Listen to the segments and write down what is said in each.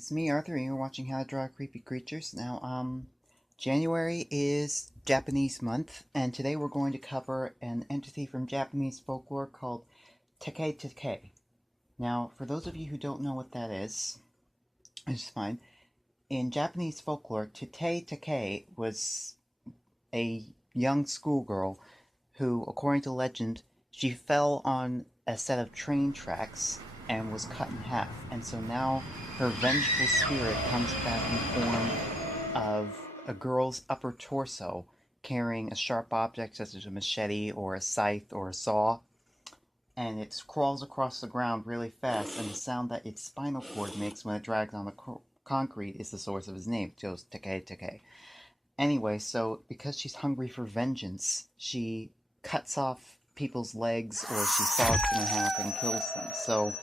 It's me, Arthur, and you're watching How to Draw Creepy Creatures. January is Japanese month, and today we're going to cover an entity from Japanese folklore called Teke. Now, for those of you who don't know what that is, which is fine, in Japanese folklore, Teke was a young schoolgirl who, according to legend, she fell on a set of train tracks and was cut in half. And so now her vengeful spirit comes back in the form of a girl's upper torso carrying a sharp object such as a machete or a scythe or a saw, and it crawls across the ground really fast, and the sound that its spinal cord makes when it drags on the concrete is the source of his name. It goes Teke. Anyway, so because she's hungry for vengeance, she cuts off people's legs or she saws them in half and kills them. So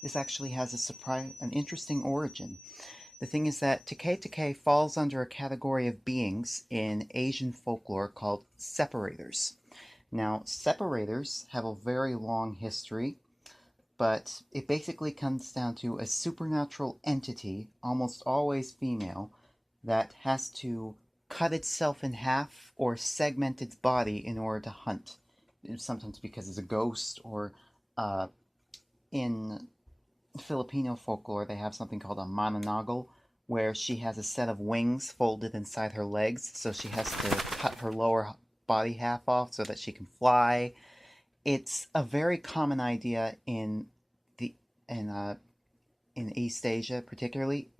this actually has an interesting origin. The thing is that Teke falls under a category of beings in Asian folklore called separators. Now, separators have a very long history, but it basically comes down to a supernatural entity, almost always female, that has to cut itself in half or segment its body in order to hunt. Sometimes because it's a ghost, or in Filipino folklore, they have something called a mananagal, where she has a set of wings folded inside her legs, so she has to cut her lower body half off so that she can fly. It's a very common idea the in in East Asia, particularly.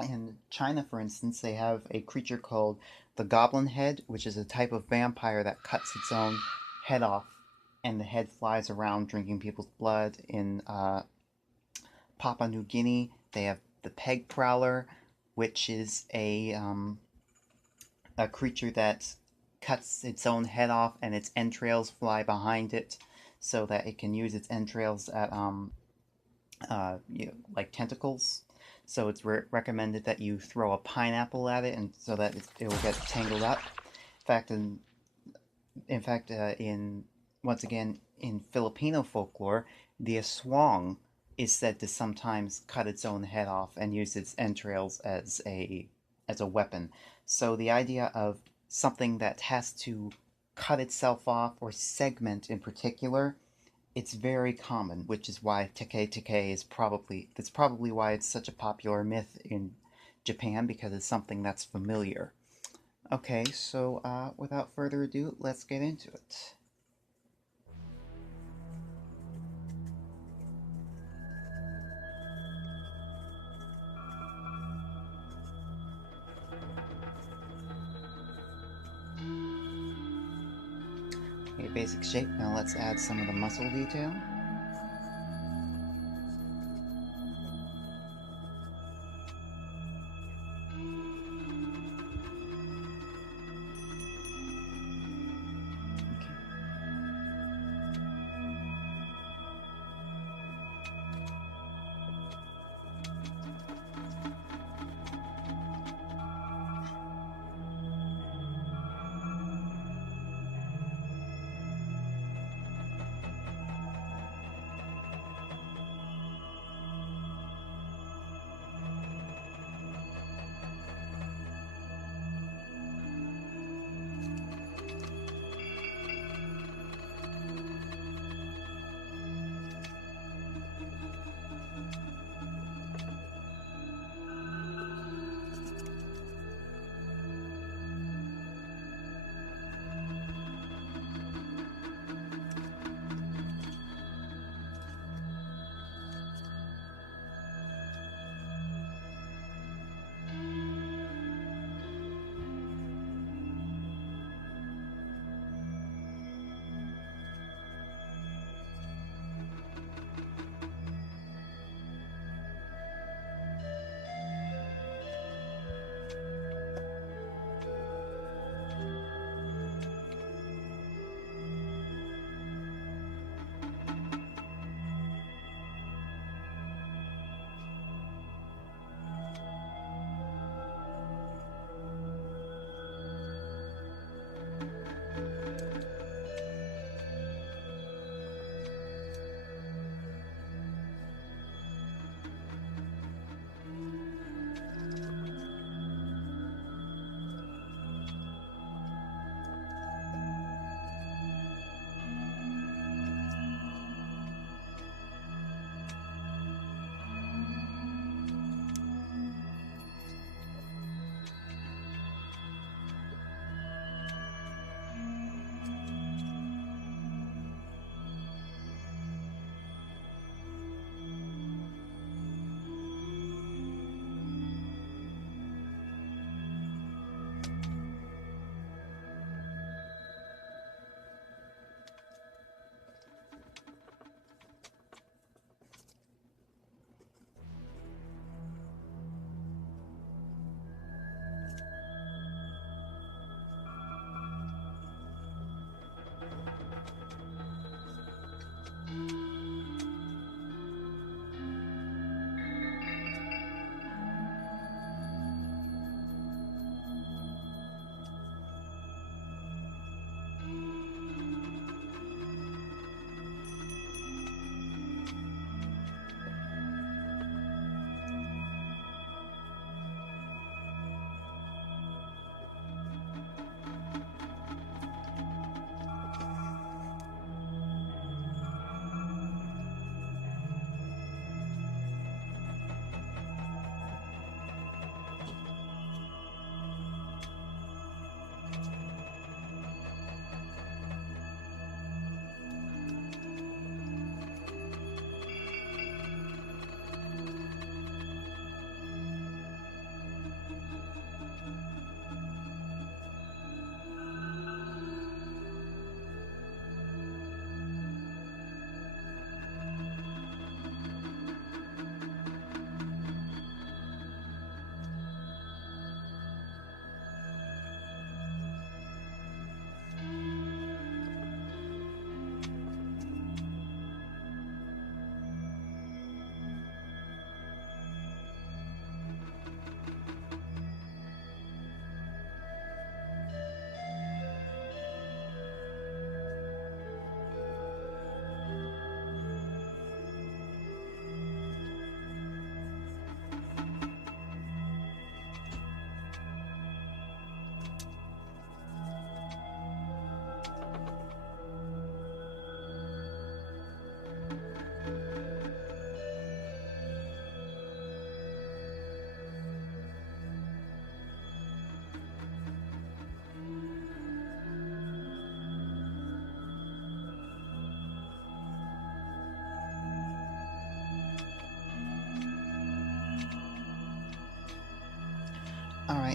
In China, for instance, they have a creature called the Goblin Head, which is a type of vampire that cuts its own head off, and the head flies around drinking people's blood. In Papua New Guinea, they have the Peg Prowler, which is a creature that cuts its own head off and its entrails fly behind it so that it can use its entrails at like tentacles. So it's recommended that you throw a pineapple at it, and so that it will get tangled up. In once again in Filipino folklore, the aswang is said to sometimes cut its own head off and use its entrails as a weapon. So the idea of something that has to cut itself off or segment in particular, it's very common, which is why Teke is probably why it's such a popular myth in Japan, because it's something that's familiar. Okay, so without further ado, let's get into it. Okay, basic shape. Now let's add some of the muscle detail. Okay.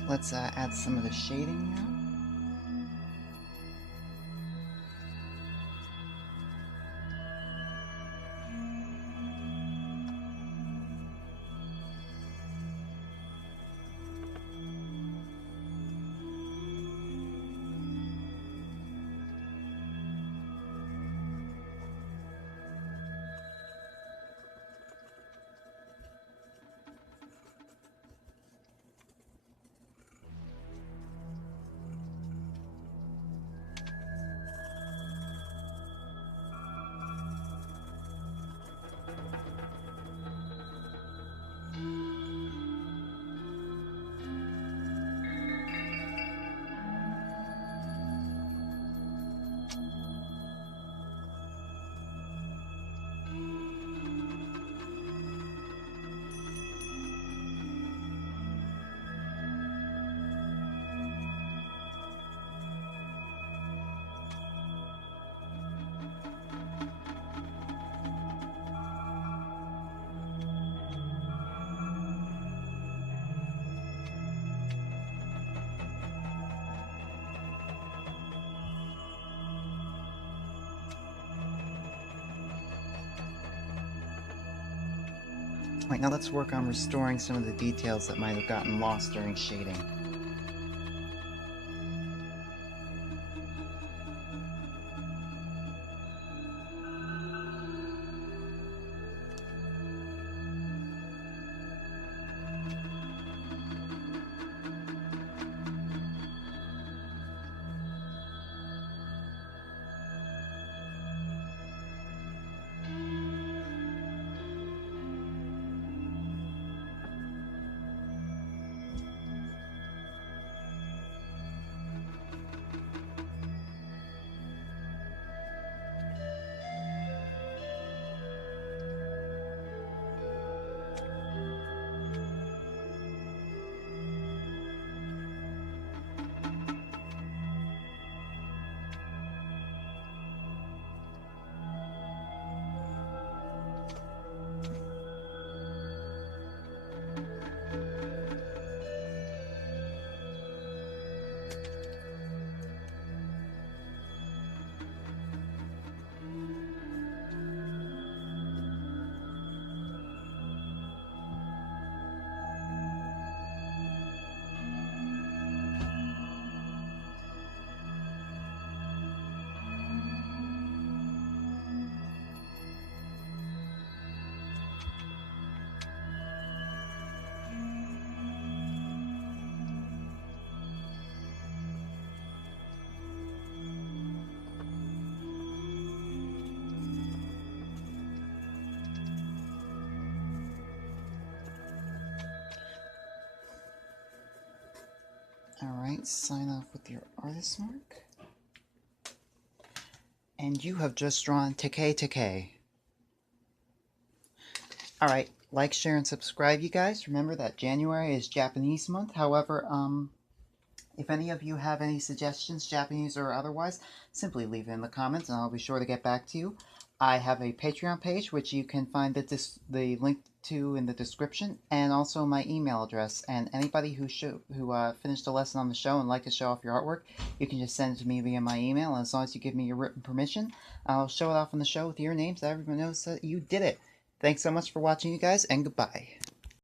let's add some of the shading now. Alright, now let's work on restoring some of the details that might have gotten lost during shading. Alright, sign off with your artist mark. And you have just drawn Teke. Alright, like, share, and subscribe, you guys. Remember that January is Japanese month. However, if any of you have any suggestions, Japanese or otherwise, simply leave it in the comments and I'll be sure to get back to you. I have a Patreon page, which you can find the link to in the description, and also my email address. And anybody who finished a lesson on the show and like to show off your artwork, you can just send it to me via my email. And as long as you give me your written permission, I'll show it off on the show with your name so everyone knows that you did it. Thanks so much for watching, you guys, and goodbye.